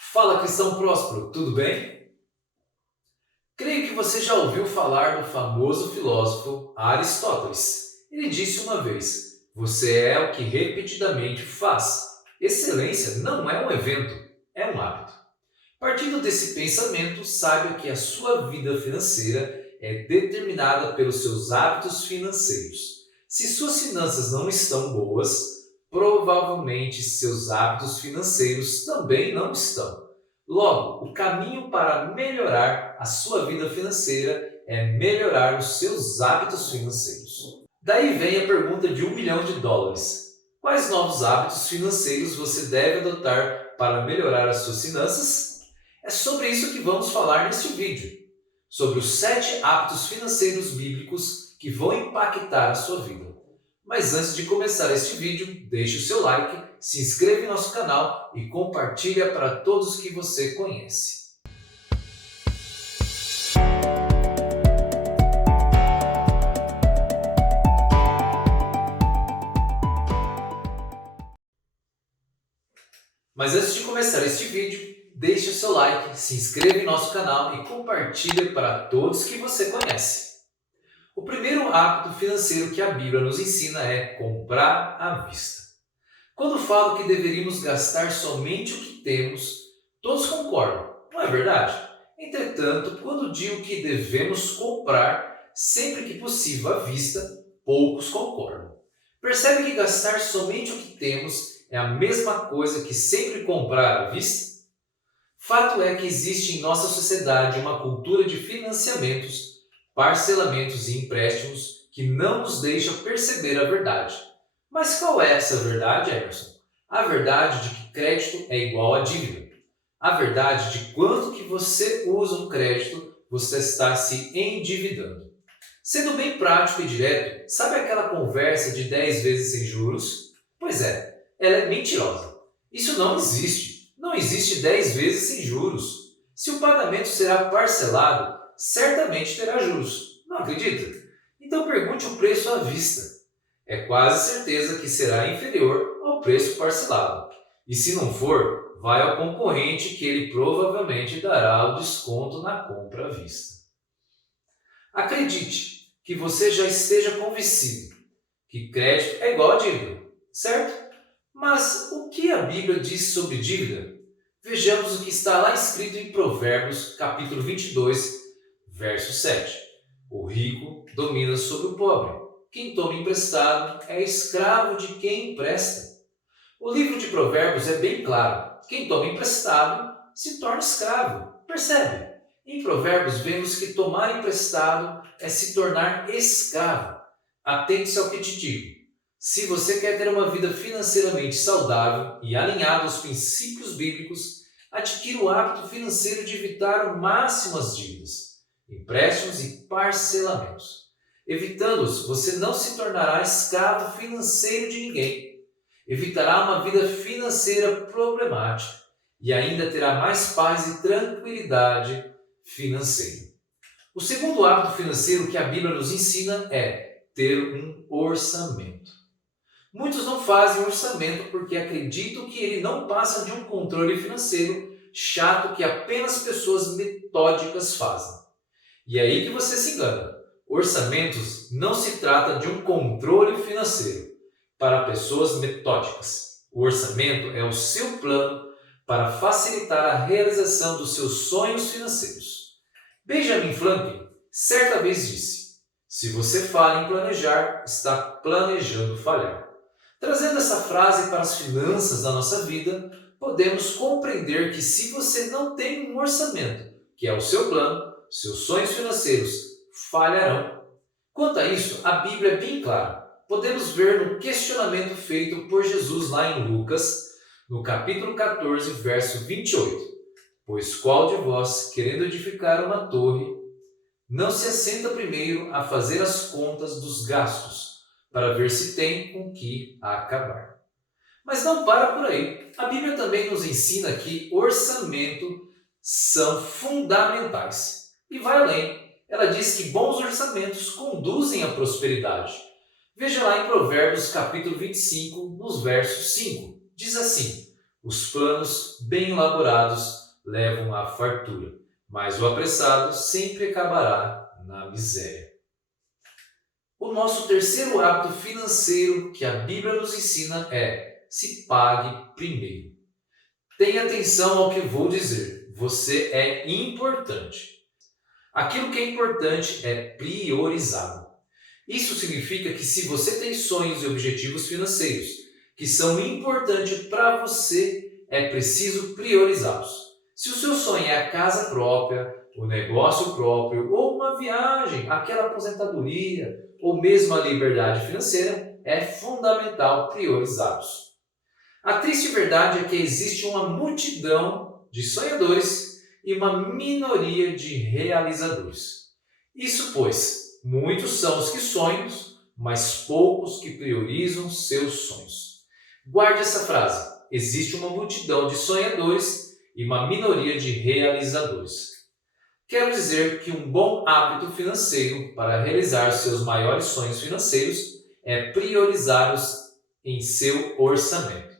Fala, cristão próspero, tudo bem? Creio que você já ouviu falar do famoso filósofo Aristóteles. Ele disse uma vez: Você é o que repetidamente faz. Excelência não é um evento, é um hábito. Partindo desse pensamento, saiba que a sua vida financeira é determinada pelos seus hábitos financeiros. Se suas finanças não estão boas, provavelmente seus hábitos financeiros também não estão. Logo, o caminho para melhorar a sua vida financeira é melhorar os seus hábitos financeiros. Daí vem a pergunta de US$ 1 milhão. Quais novos hábitos financeiros você deve adotar para melhorar as suas finanças? É sobre isso que vamos falar neste vídeo, sobre os 7 hábitos financeiros bíblicos que vão impactar a sua vida. Mas antes de começar este vídeo, deixe o seu like, se inscreva em nosso canal e compartilhe para todos que você conhece. Mas antes de começar este vídeo, deixe o seu like, se inscreva em nosso canal e compartilhe para todos que você conhece. O primeiro hábito financeiro que a Bíblia nos ensina é comprar à vista. Quando falo que deveríamos gastar somente o que temos, todos concordam, não é verdade? Entretanto, quando digo que devemos comprar sempre que possível à vista, poucos concordam. Percebe que gastar somente o que temos é a mesma coisa que sempre comprar à vista? Fato é que existe em nossa sociedade uma cultura de financiamentos, parcelamentos e empréstimos que não nos deixa perceber a verdade. Mas qual é essa verdade, Emerson? A verdade de que crédito é igual a dívida. A verdade de quanto que você usa um crédito, você está se endividando. Sendo bem prático e direto, sabe aquela conversa de 10 vezes sem juros? Pois é, ela é mentirosa. Isso não existe. Não existe 10 vezes sem juros. Se o pagamento será parcelado, certamente terá juros. Não acredita? Então pergunte o preço à vista. É quase certeza que será inferior ao preço parcelado. E se não for, vai ao concorrente que ele provavelmente dará o desconto na compra à vista. Acredite que você já esteja convencido que crédito é igual a dívida, certo? Mas o que a Bíblia diz sobre dívida? Vejamos o que está lá escrito em Provérbios, capítulo 22, verso 7. O rico domina sobre o pobre. Quem toma emprestado é escravo de quem empresta. O livro de Provérbios é bem claro. Quem toma emprestado se torna escravo. Percebe? Em Provérbios vemos que tomar emprestado é se tornar escravo. Atente-se ao que te digo. Se você quer ter uma vida financeiramente saudável e alinhada aos princípios bíblicos, adquira o hábito financeiro de evitar ao máximo as dívidas, empréstimos e parcelamentos. Evitando-os, você não se tornará escravo financeiro de ninguém. Evitará uma vida financeira problemática e ainda terá mais paz e tranquilidade financeira. O segundo hábito financeiro que a Bíblia nos ensina é ter um orçamento. Muitos não fazem orçamento porque acreditam que ele não passa de um controle financeiro chato que apenas pessoas metódicas fazem. E é aí que você se engana. Orçamentos não se trata de um controle financeiro para pessoas metódicas. O orçamento é o seu plano para facilitar a realização dos seus sonhos financeiros. Benjamin Franklin certa vez disse: se você falha em planejar, está planejando falhar. Trazendo essa frase para as finanças da nossa vida, podemos compreender que se você não tem um orçamento, que é o seu plano, seus sonhos financeiros falharão. Quanto a isso, a Bíblia é bem clara. Podemos ver no questionamento feito por Jesus lá em Lucas, no capítulo 14, verso 28. Pois qual de vós, querendo edificar uma torre, não se assenta primeiro a fazer as contas dos gastos, para ver se tem com que acabar? Mas não para por aí. A Bíblia também nos ensina que orçamento são fundamentais. E vai além. Ela diz que bons orçamentos conduzem à prosperidade. Veja lá em Provérbios capítulo 25, nos versos 5. Diz assim: Os planos bem elaborados levam à fartura, mas o apressado sempre acabará na miséria. O nosso terceiro hábito financeiro que a Bíblia nos ensina é: se pague primeiro. Tenha atenção ao que vou dizer. Você é importante. Aquilo que é importante é priorizado. Isso significa que se você tem sonhos e objetivos financeiros que são importantes para você, é preciso priorizá-los. Se o seu sonho é a casa própria, o negócio próprio, ou uma viagem, aquela aposentadoria, ou mesmo a liberdade financeira, é fundamental priorizá-los. A triste verdade é que existe uma multidão de sonhadores e uma minoria de realizadores. Isso pois, muitos são os que sonham, mas poucos que priorizam seus sonhos. Guarde essa frase: existe uma multidão de sonhadores e uma minoria de realizadores. Quero dizer que um bom hábito financeiro para realizar seus maiores sonhos financeiros é priorizá-los em seu orçamento.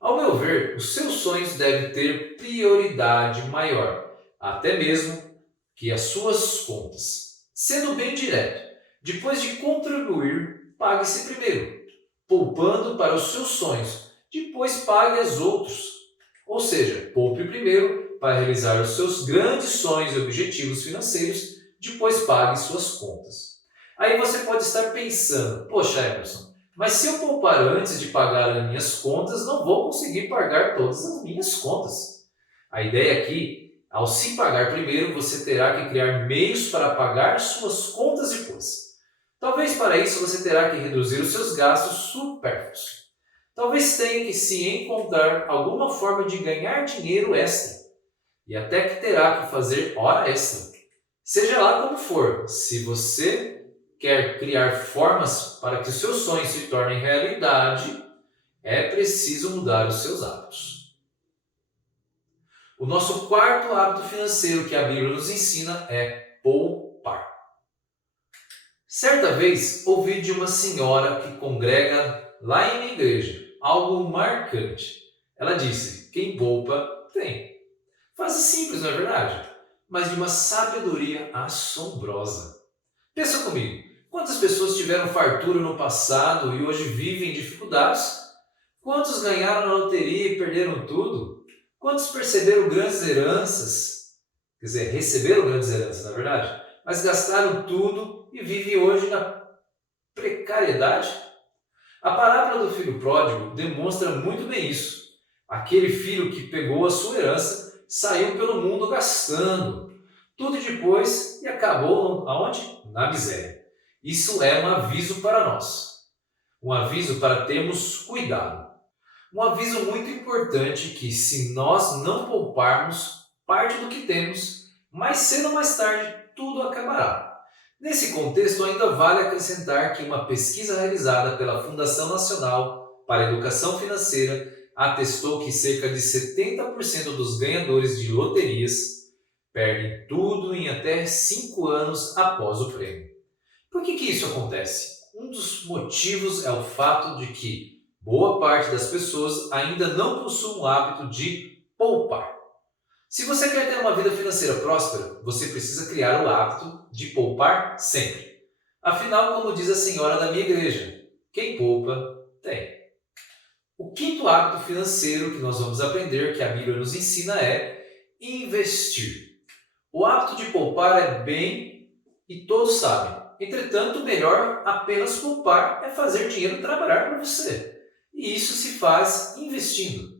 Ao meu ver, os seus sonhos devem ter prioridade maior, até mesmo que as suas contas. Sendo bem direto, depois de contribuir, pague-se primeiro, poupando para os seus sonhos, depois pague as outros. Ou seja, poupe primeiro para realizar os seus grandes sonhos e objetivos financeiros, depois pague suas contas. Aí você pode estar pensando: poxa, Emerson, mas se eu poupar antes de pagar as minhas contas, não vou conseguir pagar todas as minhas contas. A ideia aqui, ao se pagar primeiro, você terá que criar meios para pagar suas contas depois. Talvez para isso você terá que reduzir os seus gastos supérfluos. Talvez tenha que se encontrar alguma forma de ganhar dinheiro extra. E até que terá que fazer hora extra. Seja lá como for, se você quer criar formas para que os seus sonhos se tornem realidade, é preciso mudar os seus hábitos. O nosso quarto hábito financeiro que a Bíblia nos ensina é poupar. Certa vez ouvi de uma senhora que congrega lá em minha igreja algo marcante. Ela disse: quem poupa tem. Frase simples, não é verdade? Mas de uma sabedoria assombrosa. Pensa comigo. Quantas pessoas tiveram fartura no passado e hoje vivem em dificuldades? Quantos ganharam na loteria e perderam tudo? Quantos perceberam grandes heranças? Quer dizer, receberam grandes heranças, na verdade, mas gastaram tudo e vivem hoje na precariedade? A parábola do filho pródigo demonstra muito bem isso. Aquele filho que pegou a sua herança, saiu pelo mundo gastando tudo e depois e acabou aonde? Na miséria. Isso é um aviso para nós. Um aviso para termos cuidado. Um aviso muito importante que se nós não pouparmos parte do que temos, mais cedo ou mais tarde tudo acabará. Nesse contexto, ainda vale acrescentar que uma pesquisa realizada pela Fundação Nacional para a Educação Financeira atestou que cerca de 70% dos ganhadores de loterias perdem tudo em até 5 anos após o prêmio. Por que isso acontece? Um dos motivos é o fato de que boa parte das pessoas ainda não possui o hábito de poupar. Se você quer ter uma vida financeira próspera, você precisa criar o hábito de poupar sempre. Afinal, como diz a senhora da minha igreja, quem poupa tem. O quinto hábito financeiro que nós vamos aprender, que a Bíblia nos ensina, é investir. O hábito de poupar é bem e todos sabem. Entretanto, o melhor apenas poupar é fazer dinheiro trabalhar para você. E isso se faz investindo.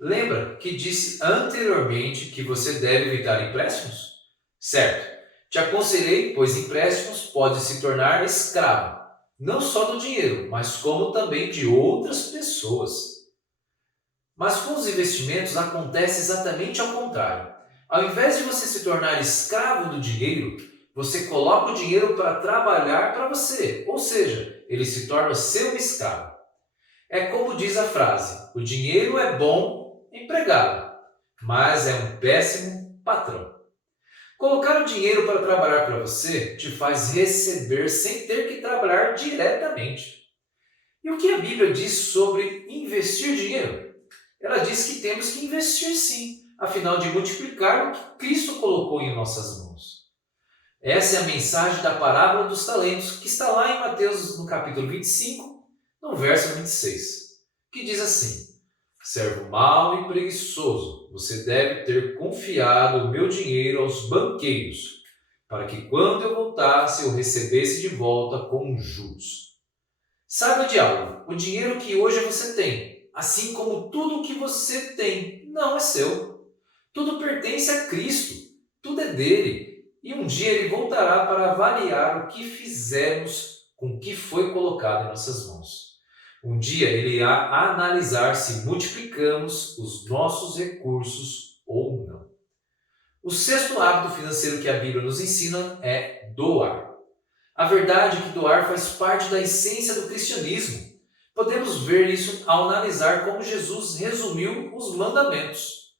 Lembra que disse anteriormente que você deve evitar empréstimos? Certo. Te aconselhei, pois empréstimos podem se tornar escravo, não só do dinheiro, mas como também de outras pessoas. Mas com os investimentos acontece exatamente ao contrário. Ao invés de você se tornar escravo do dinheiro, você coloca o dinheiro para trabalhar para você, ou seja, ele se torna seu escravo. É como diz a frase: o dinheiro é bom empregado, mas é um péssimo patrão. Colocar o dinheiro para trabalhar para você te faz receber sem ter que trabalhar diretamente. E o que a Bíblia diz sobre investir dinheiro? Ela diz que temos que investir sim, afinal de multiplicar o que Cristo colocou em nossas mãos. Essa é a mensagem da parábola dos talentos, que está lá em Mateus, no capítulo 25, no verso 26, que diz assim: servo mau e preguiçoso, você deve ter confiado o meu dinheiro aos banqueiros, para que quando eu voltasse eu recebesse de volta com juros. Saiba de algo, o dinheiro que hoje você tem, assim como tudo o que você tem, não é seu. Tudo pertence a Cristo, tudo é dele, e um dia ele voltará para avaliar o que fizemos com o que foi colocado em nossas mãos. Um dia ele irá analisar se multiplicamos os nossos recursos ou não. O sexto hábito financeiro que a Bíblia nos ensina é doar. A verdade é que doar faz parte da essência do cristianismo. Podemos ver isso ao analisar como Jesus resumiu os mandamentos.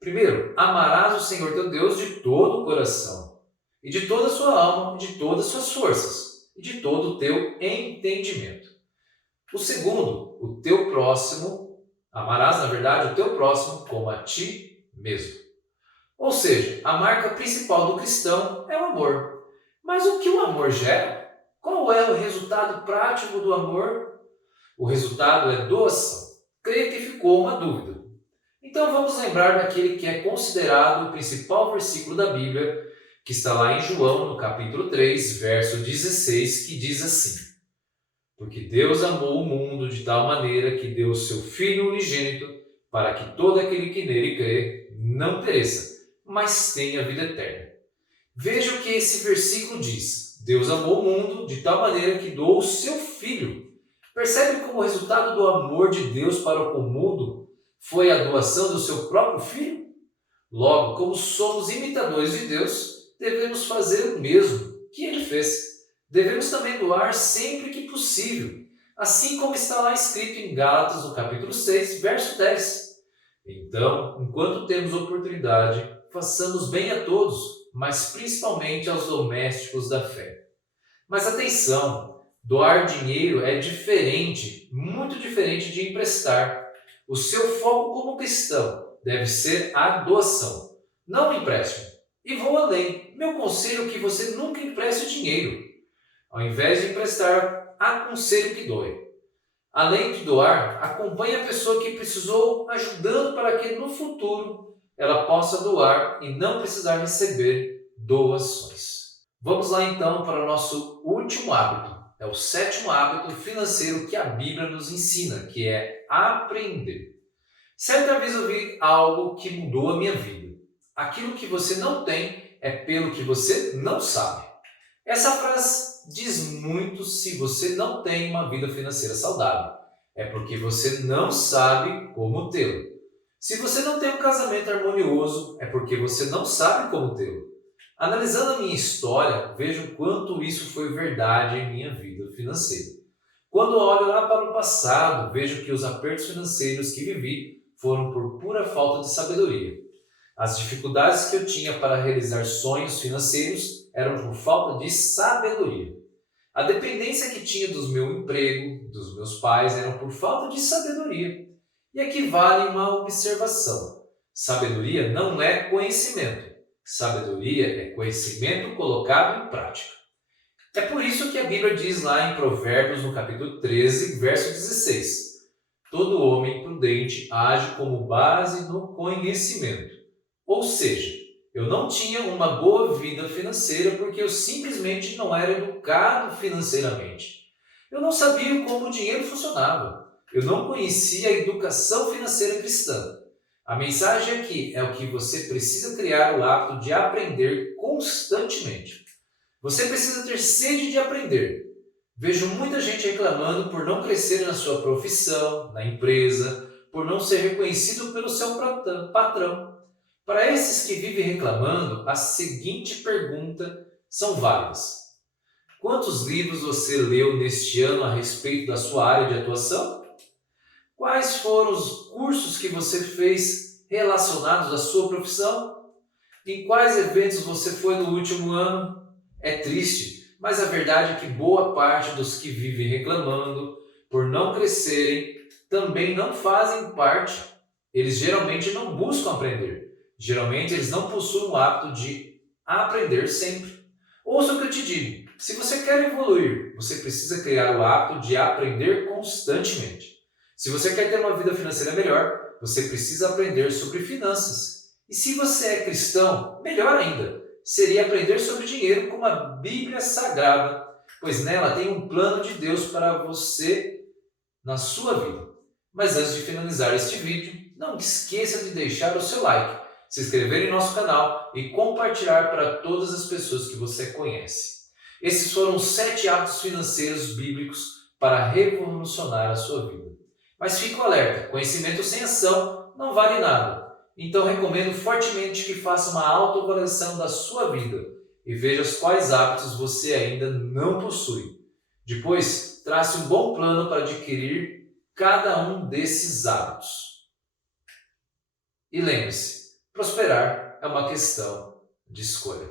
Primeiro, amarás o Senhor teu Deus de todo o coração, e de toda a sua alma, e de todas as suas forças, e de todo o teu entendimento. O segundo, o teu próximo, amarás, na verdade, o teu próximo como a ti mesmo. Ou seja, a marca principal do cristão é o amor. Mas o que o amor gera? Qual é o resultado prático do amor? O resultado é doação. Creio que ficou uma dúvida. Então vamos lembrar daquele que é considerado o principal versículo da Bíblia, que está lá em João, no capítulo 3, verso 16, que diz assim: porque Deus amou o mundo de tal maneira que deu o seu Filho unigênito, para que todo aquele que nele crê não pereça, mas tenha vida eterna. Veja o que esse versículo diz. Deus amou o mundo de tal maneira que doou o seu Filho. Percebe como o resultado do amor de Deus para com o mundo foi a doação do seu próprio Filho? Logo, como somos imitadores de Deus, devemos fazer o mesmo que ele fez. Devemos também doar sempre que possível, assim como está lá escrito em Gálatas, no capítulo 6, verso 10. Então, enquanto temos oportunidade, façamos bem a todos, mas principalmente aos domésticos da fé. Mas atenção, doar dinheiro é diferente, muito diferente de emprestar. O seu foco como cristão deve ser a doação, não o empréstimo. E vou além. Meu conselho é que você nunca empreste dinheiro. Ao invés de emprestar, aconselho que doe. Além de doar, acompanhe a pessoa que precisou, ajudando para que no futuro ela possa doar e não precisar receber doações. Vamos lá então para o nosso último hábito. É o sétimo hábito financeiro que a Bíblia nos ensina, que é aprender. Certa vez eu vi algo que mudou a minha vida. Aquilo que você não tem é pelo que você não sabe. Essa frase diz muito se você não tem uma vida financeira saudável. É porque você não sabe como tê-lo. Se você não tem um casamento harmonioso, é porque você não sabe como tê-lo. Analisando a minha história, vejo o quanto isso foi verdade em minha vida financeira. Quando olho lá para o passado, vejo que os apertos financeiros que vivi foram por pura falta de sabedoria. As dificuldades que eu tinha para realizar sonhos financeiros eram por falta de sabedoria. A dependência que tinha do meu emprego, dos meus pais, eram por falta de sabedoria. E aqui vale uma observação. Sabedoria não é conhecimento. Sabedoria é conhecimento colocado em prática. É por isso que a Bíblia diz lá em Provérbios, no capítulo 13, verso 16: todo homem prudente age como base no conhecimento. Ou seja, eu não tinha uma boa vida financeira porque eu simplesmente não era educado financeiramente. Eu não sabia como o dinheiro funcionava. Eu não conhecia a educação financeira cristã. A mensagem aqui é o que você precisa criar o hábito de aprender constantemente. Você precisa ter sede de aprender. Vejo muita gente reclamando por não crescer na sua profissão, na empresa, por não ser reconhecido pelo seu patrão. Para esses que vivem reclamando, a seguinte pergunta são válidas. Quantos livros você leu neste ano a respeito da sua área de atuação? Quais foram os cursos que você fez relacionados à sua profissão? Em quais eventos você foi no último ano? É triste, mas a verdade é que boa parte dos que vivem reclamando por não crescerem também não fazem parte eles geralmente não buscam aprender. Geralmente eles não possuem o hábito de aprender sempre. Ouça o que eu te digo. Se você quer evoluir, você precisa criar o hábito de aprender constantemente. Se você quer ter uma vida financeira melhor, você precisa aprender sobre finanças. E se você é cristão, melhor ainda, seria aprender sobre dinheiro com a Bíblia Sagrada, pois nela tem um plano de Deus para você na sua vida. Mas antes de finalizar este vídeo, não esqueça de deixar o seu like, se inscrever em nosso canal e compartilhar para todas as pessoas que você conhece. Esses foram 7 hábitos financeiros bíblicos para revolucionar a sua vida. Mas fique alerta, conhecimento sem ação não vale nada. Então recomendo fortemente que faça uma autoavaliação da sua vida e veja quais hábitos você ainda não possui. Depois, trace um bom plano para adquirir cada um desses hábitos. E lembre-se, prosperar é uma questão de escolha.